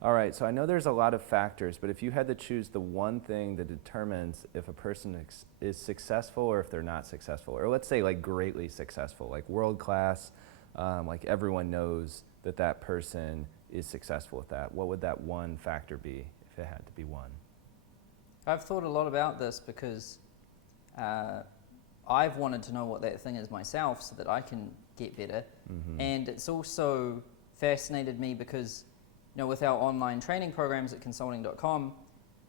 All right, so I know there's a lot of factors, but if you had to choose the one thing that determines if a person is successful or if they're not successful, or let's say like greatly successful, like world class, like everyone knows that that person is successful with that, what would that one factor be if it had to be one? I've thought a lot about this because I've wanted to know what that thing is myself so that I can get better. And it's also fascinated me because, you know, with our online training programs at consulting.com,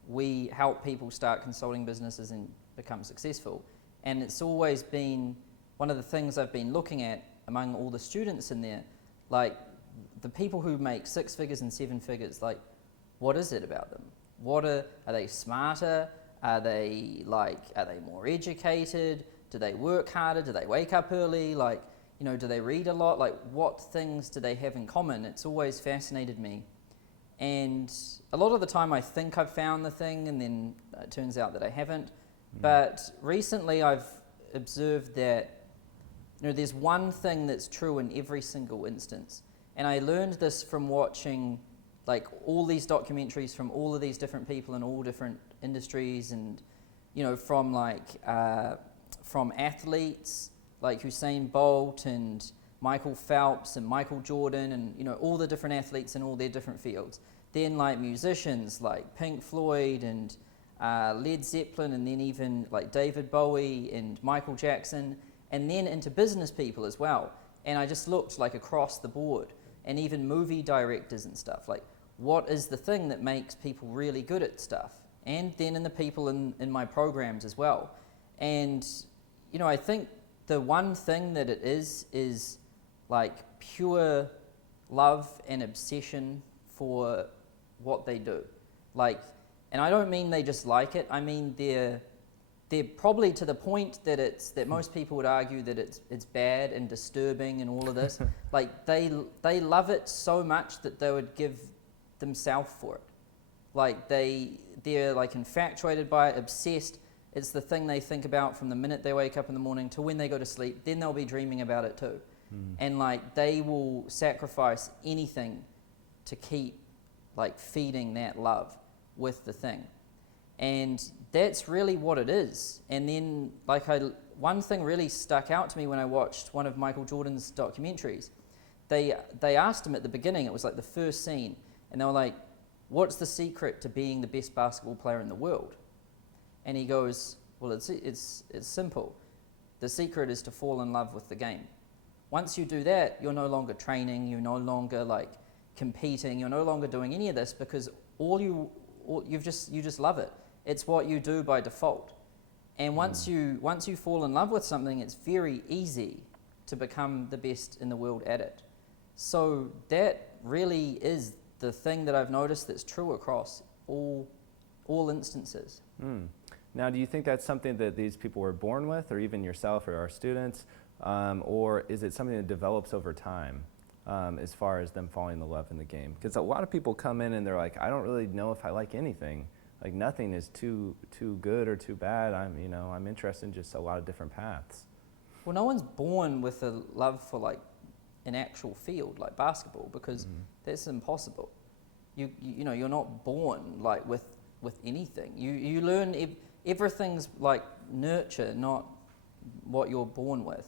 we help people start consulting businesses and become successful. And it's always been one of the things I've been looking at among all the students in there, like the people who make 6 figures and 7 figures, like what is it about them? Are they smarter? Are they more educated? Do they work harder? Do they wake up early? Like, you know, do they read a lot? Like, what things do they have in common? It's always fascinated me. And a lot of the time I think I've found the thing and then it turns out that I haven't. But recently I've observed that, you know, there's one thing that's true in every single instance. And I learned this from watching like all these documentaries from all of these different people in all different industries, and, you know, from athletes like Usain Bolt and Michael Phelps and Michael Jordan, and, you know, all the different athletes in all their different fields. Then like musicians like Pink Floyd and Led Zeppelin, and then even like David Bowie and Michael Jackson, and then into business people as well. And I just looked like across the board, and even movie directors and stuff, like what is the thing that makes people really good at stuff? And then in the people in my programs as well. And, you know, I think the one thing that it is like pure love and obsession for what they do. Like, and I don't mean they just like it, I mean they're probably to the point that most people would argue that it's bad and disturbing and all of this. Like they love it so much that they would give themselves for it. Like they're like infatuated by it, obsessed. It's the thing they think about from the minute they wake up in the morning to when they go to sleep. Then they'll be dreaming about it too. And like they will sacrifice anything to keep like feeding that love with the thing. And that's really what it is. And then like one thing really stuck out to me when I watched one of Michael Jordan's documentaries. They asked him at the beginning, it was like the first scene, and they were like, what's the secret to being the best basketball player in the world? And he goes, well, it's simple. The secret is to fall in love with the game. Once you do that, you're no longer training, you're no longer like competing, you're no longer doing any of this, because you just love it. It's what you do by default. And once you fall in love with something, it's very easy to become the best in the world at it. So that really is the thing that I've noticed that's true across all instances. Now, do you think that's something that these people were born with, or even yourself or our students, or is it something that develops over time as far as them falling in love in the game? Because a lot of people come in and they're like, I don't really know if I like anything. Like nothing is too good or too bad. I'm interested in just a lot of different paths. Well, no one's born with a love for like an actual field like basketball, because that's impossible. You know, you're not born like with anything. You learn everything's like nurture, not what you're born with.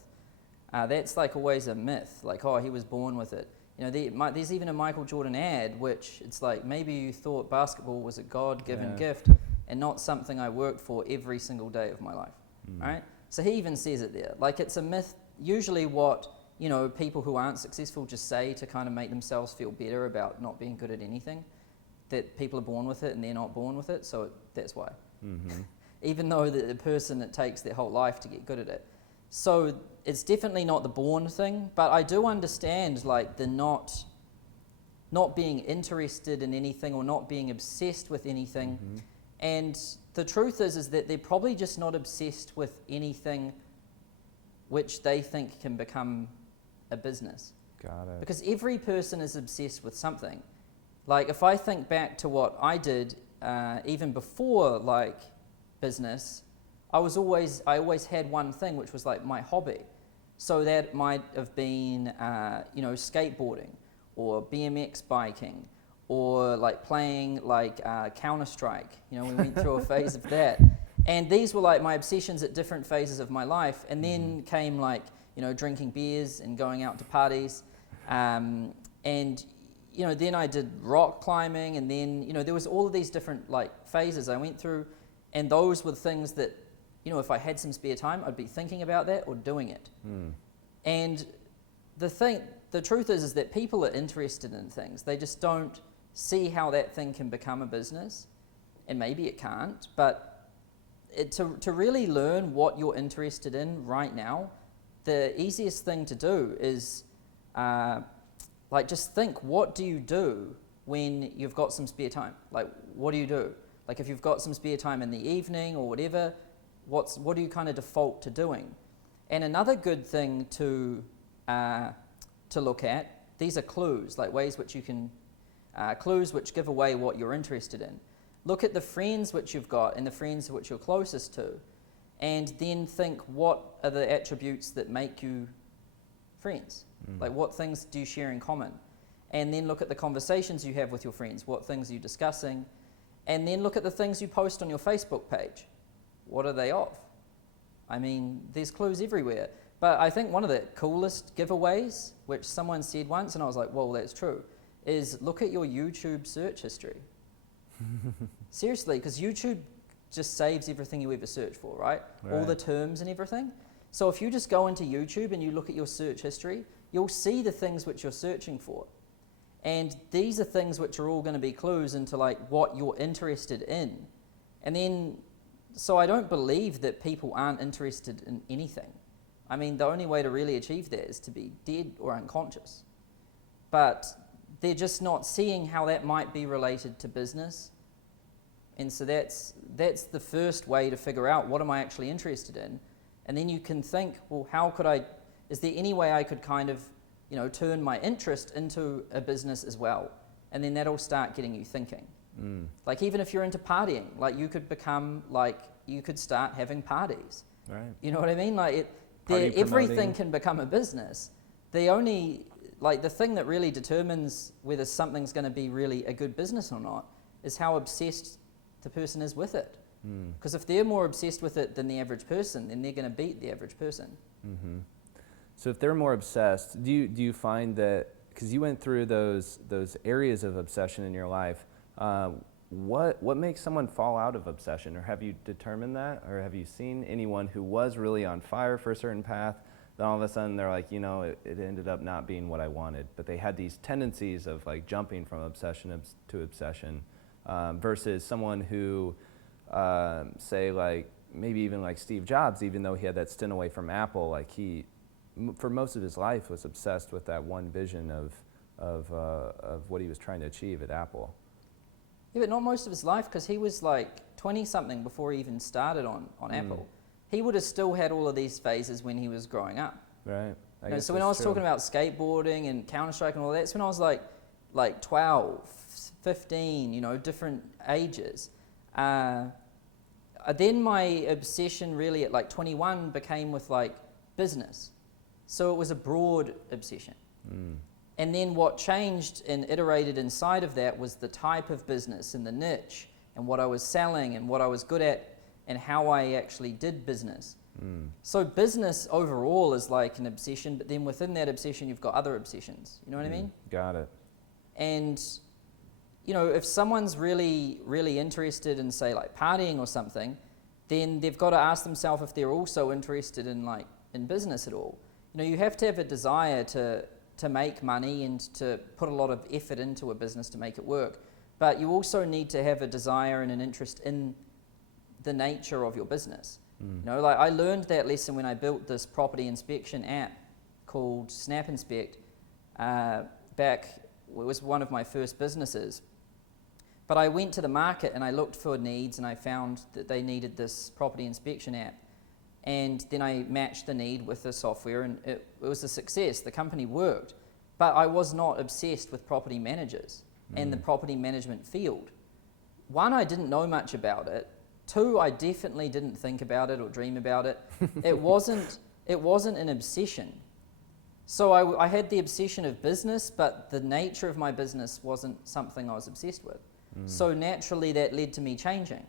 That's like always a myth. Like, oh, he was born with it. You know, there's even a Michael Jordan ad, which it's like, maybe you thought basketball was a God-given gift and not something I worked for every single day of my life, right? So he even says it there. Like, it's a myth, usually what, you know, people who aren't successful just say to kind of make themselves feel better about not being good at anything, that people are born with it and they're not born with it, so that's why. Even though the person, it takes their whole life to get good at it. So it's definitely not the born thing, but I do understand like the not being interested in anything or not being obsessed with anything. And the truth is that they're probably just not obsessed with anything which they think can become a business. Got it. Because every person is obsessed with something. Like if I think back to what I did even before like business, I always had one thing, which was like my hobby. So that might have been, you know, skateboarding or BMX biking or like playing like Counter-Strike. You know, we went through a phase of that. And these were like my obsessions at different phases of my life. And then came like, you know, drinking beers and going out to parties. And, you know, then I did rock climbing, and then, you know, there was all of these different like phases I went through. And those were things that, you know, if I had some spare time, I'd be thinking about that or doing it. And the truth is that people are interested in things. They just don't see how that thing can become a business. And maybe it can't, but to really learn what you're interested in right now, the easiest thing to do is like just think, what do you do when you've got some spare time? Like, what do you do? Like, if you've got some spare time in the evening or whatever, what do you kind of default to doing? And another good thing to look at, these are clues, like ways which you can, clues which give away what you're interested in. Look at the friends which you've got and the friends which you're closest to, and then think, what are the attributes that make you friends? Like, what things do you share in common? And then look at the conversations you have with your friends. What things are you discussing? And then look at the things you post on your Facebook page. What are they of? I mean, there's clues everywhere. But I think one of the coolest giveaways, which someone said once, and I was like, whoa, that's true, is look at your YouTube search history. Seriously, because YouTube just saves everything you ever search for, right? All the terms and everything. So if you just go into YouTube and you look at your search history, you'll see the things which you're searching for. And these are things which are all going to be clues into like what you're interested in. And then, so I don't believe that people aren't interested in anything. I mean, the only way to really achieve that is to be dead or unconscious. But they're just not seeing how that might be related to business. And so that's the first way to figure out, what am I actually interested in? And then you can think, well, is there any way I could kind of, you know, turn my interest into a business as well? And then that'll start getting you thinking. Like, even if you're into partying, like you could start having parties. Right. You know what I mean? Like, Party everything promoting. can become a business. The thing that really determines whether something's going to be really a good business or not is how obsessed the person is with it. Because if they're more obsessed with it than the average person, then they're going to beat the average person. So if they're more obsessed, do you find that, because you went through those areas of obsession in your life, what makes someone fall out of obsession? Or have you determined that? Or have you seen anyone who was really on fire for a certain path, then all of a sudden they're like, you know, it ended up not being what I wanted, but they had these tendencies of like jumping from obsession to obsession, versus someone who, say like, maybe even like Steve Jobs, even though he had that stint away from Apple, like he, for most of his life, was obsessed with that one vision of what he was trying to achieve at Apple. Yeah, but not most of his life, because he was like 20-something before he even started on Apple. He would have still had all of these phases when he was growing up. Right. So when I was talking about skateboarding and Counter-Strike and all that, it's when I was like 12, 15, you know, different ages. Then my obsession really at like 21 became with like business. So it was a broad obsession. And then what changed and iterated inside of that was the type of business and the niche and what I was selling and what I was good at and how I actually did business. So business overall is like an obsession, but then within that obsession you've got other obsessions. You know what I mean? Got it. And, you know, if someone's really, really interested in, say, like partying or something, then they've got to ask themselves if they're also interested in business at all. You know, you have to have a desire to make money and to put a lot of effort into a business to make it work. But you also need to have a desire and an interest in the nature of your business. You know, like I learned that lesson when I built this property inspection app called Snap Inspect back. It was one of my first businesses. But I went to the market and I looked for needs and I found that they needed this property inspection app. And then I matched the need with the software and it was a success. The company worked. But I was not obsessed with property managers and the property management field. One, I didn't know much about it. Two, I definitely didn't think about it or dream about it. It wasn't an obsession. So I had the obsession of business, but the nature of my business wasn't something I was obsessed with. So naturally that led to me changing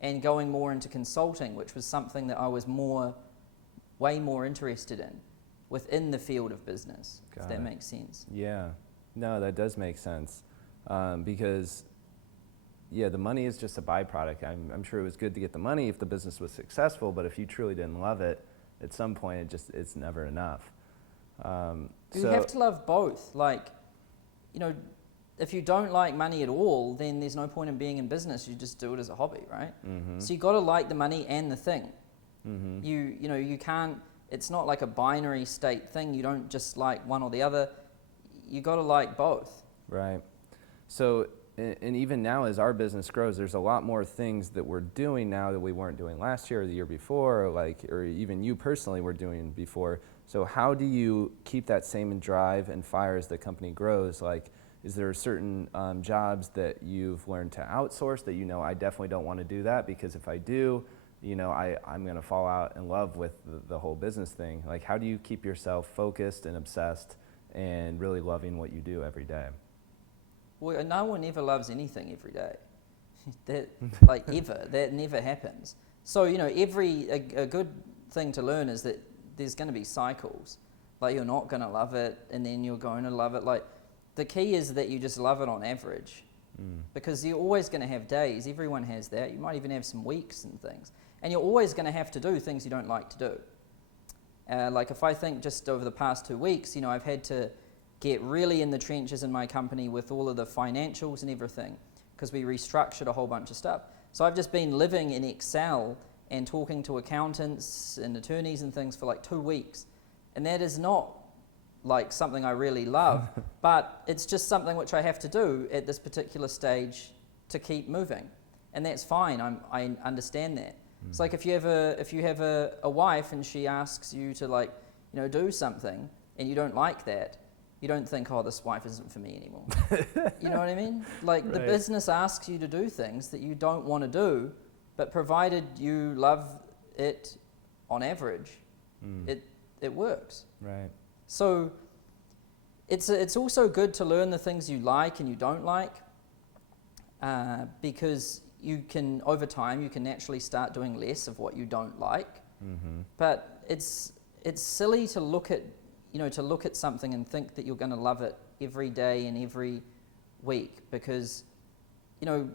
and going more into consulting, which was something that I was way more interested in within the field of business, if that makes sense. Yeah, no, that does make sense. Because, yeah, the money is just a byproduct. I'm sure it was good to get the money if the business was successful, but if you truly didn't love it, at some point it's never enough. You have to love both. Like, if you don't like money at all, then there's no point in being in business. You just do it as a hobby, right? So you got to like the money and the thing. You can't. It's not like a binary state thing. You don't just like one or the other. You got to like both. Right. So, and even now as our business grows, there's a lot more things that we're doing now that we weren't doing last year or the year before, or even you personally were doing before. So how do you keep that same drive and fire as the company grows? Like, is there certain jobs that you've learned to outsource that I definitely don't want to do that, because if I do, I'm going to fall out in love with the whole business thing? Like, how do you keep yourself focused and obsessed and really loving what you do every day? Well, no one ever loves anything every day. That never happens. So, a good thing to learn is that there's going to be cycles. Like, you're not going to love it, and then you're going to love it. Like, the key is that you just love it on average, because you're always going to have days. Everyone has that. You might even have some weeks and things. And you're always going to have to do things you don't like to do. Like, if I think just over the past 2 weeks, I've had to get really in the trenches in my company with all of the financials and everything, because we restructured a whole bunch of stuff. So I've just been living in Excel and talking to accountants and attorneys and things for like 2 weeks. And that is not like something I really love, but it's just something which I have to do at this particular stage to keep moving. And that's fine. I understand that. It's like if you have a wife and she asks you to do something and you don't like that, you don't think, oh, this wife isn't for me anymore. You know what I mean? Like, right. The business asks you to do things that you don't want to do, but provided you love it on average, it works. Right. So it's also good to learn the things you like and you don't like, because you can, over time, you can naturally start doing less of what you don't like. But it's silly to look at something and think that you're going to love it every day and every week, because even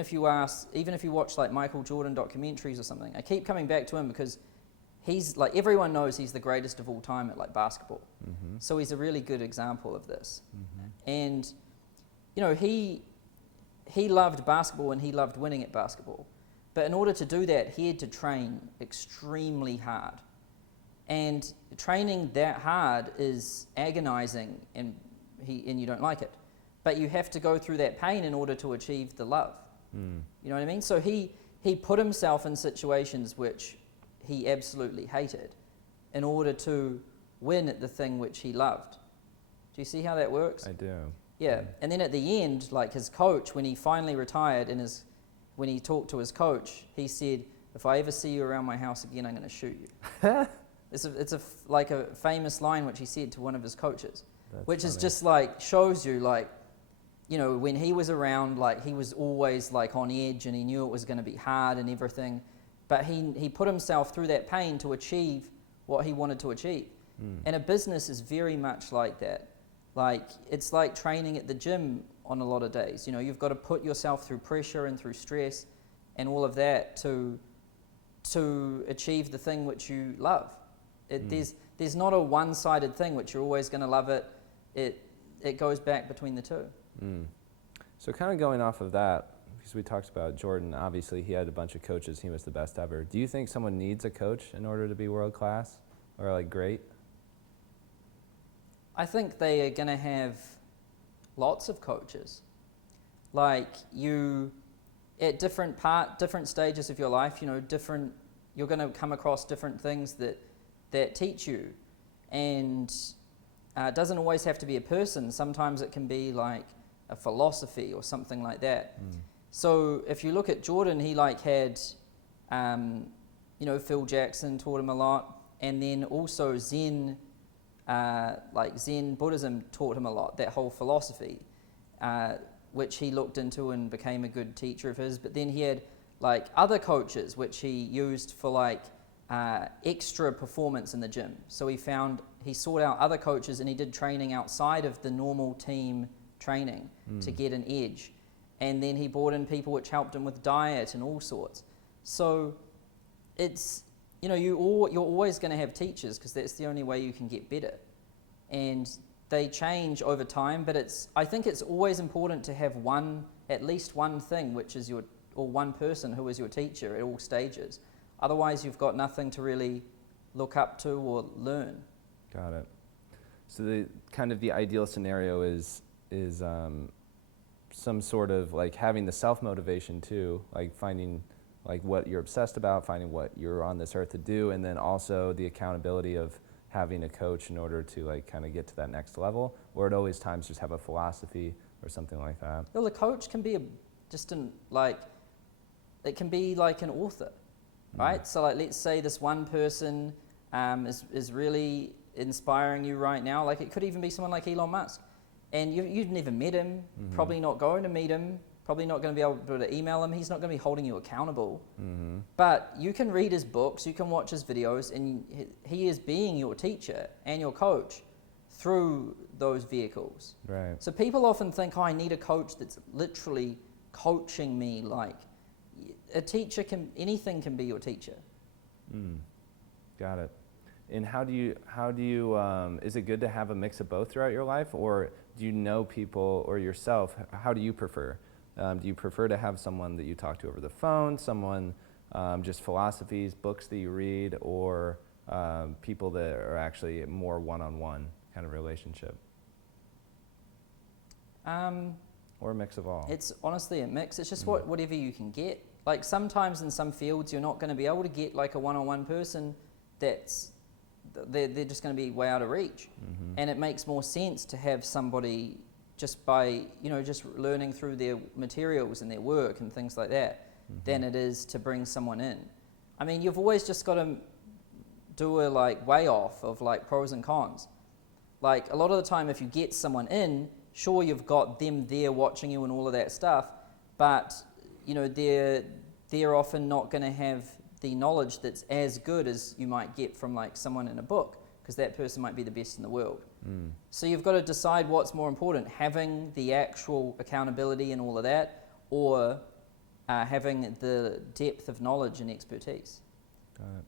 if you watch like Michael Jordan documentaries or something, I keep coming back to him because he's like, everyone knows he's the greatest of all time at like basketball. So he's a really good example of this. And he loved basketball and he loved winning at basketball. But in order to do that, he had to train extremely hard. And training that hard is agonizing, and you don't like it. But you have to go through that pain in order to achieve the love. You know what I mean? So he put himself in situations which he absolutely hated in order to win at the thing which he loved. Do you see how that works? I do. Yeah. And then at the end, like his coach, when he finally retired, when he talked to his coach, he said, "If I ever see you around my house again, I'm going to shoot you." It's a famous line which he said to one of his coaches. That's which funny. is just like, shows you like, when he was around, like he was always like on edge and he knew it was going to be hard and everything, but he put himself through that pain to achieve what he wanted to achieve. And a business is very much like that. Like, it's like training at the gym on a lot of days. You've got to put yourself through pressure and through stress and all of that to achieve the thing which you love. There's not a one-sided thing which you're always going to love it. It goes back between the two. So kind of going off of that, because we talked about Jordan, obviously he had a bunch of coaches, he was the best ever. Do you think someone needs a coach in order to be world class or like great? I think they are going to have lots of coaches. Like, you, at different stages of your life, you're going to come across different things that teach you. And it doesn't always have to be a person. Sometimes it can be like a philosophy or something like that. So if you look at Jordan, he like had Phil Jackson taught him a lot, and then also Zen, like Zen Buddhism taught him a lot, that whole philosophy, which he looked into and became a good teacher of his. But then he had like other coaches which he used for like extra performance in the gym. So he sought out other coaches and he did training outside of the normal team training to get an edge. And then he brought in people which helped him with diet and all sorts. So it's, you're always going to have teachers because that's the only way you can get better. And they change over time, but I think it's always important to have at least one thing which is or one person who is your teacher at all stages. Otherwise, you've got nothing to really look up to or learn. Got it. So the ideal scenario is some sort of like having the self-motivation too, like finding like what you're obsessed about, finding what you're on this earth to do, and then also the accountability of having a coach in order to like kind of get to that next level, or at always times just have a philosophy or something like that. Well, the coach can be it can be like an author, right? So like, let's say this one person is really inspiring you right now. Like it could even be someone like Elon Musk, and you've never met him, probably not going to meet him, probably not going to be able to email him. He's not going to be holding you accountable. But you can read his books, you can watch his videos, and he is being your teacher and your coach through those vehicles. Right. So people often think, I need a coach that's literally coaching me. Like a teacher anything can be your teacher. Got it. And how do you is it good to have a mix of both throughout your life, or do you know people or yourself? How do you prefer? Do you prefer to have someone that you talk to over the phone, someone just philosophies, books that you read, or people that are actually more one-on-one kind of relationship? Or a mix of all? It's honestly a mix. It's just whatever you can get. Like sometimes in some fields you're not going to be able to get like a one-on-one person they're just going to be way out of reach. And it makes more sense to have somebody just by, just learning through their materials and their work and things like that than it is to bring someone in. I mean, you've always just got to do a like weigh off of like pros and cons. Like a lot of the time if you get someone in, sure you've got them there watching you and all of that stuff, but they're often not going to have the knowledge that's as good as you might get from like someone in a book, because that person might be the best in the world. So you've got to decide what's more important, having the actual accountability and all of that, or having the depth of knowledge and expertise. Got it.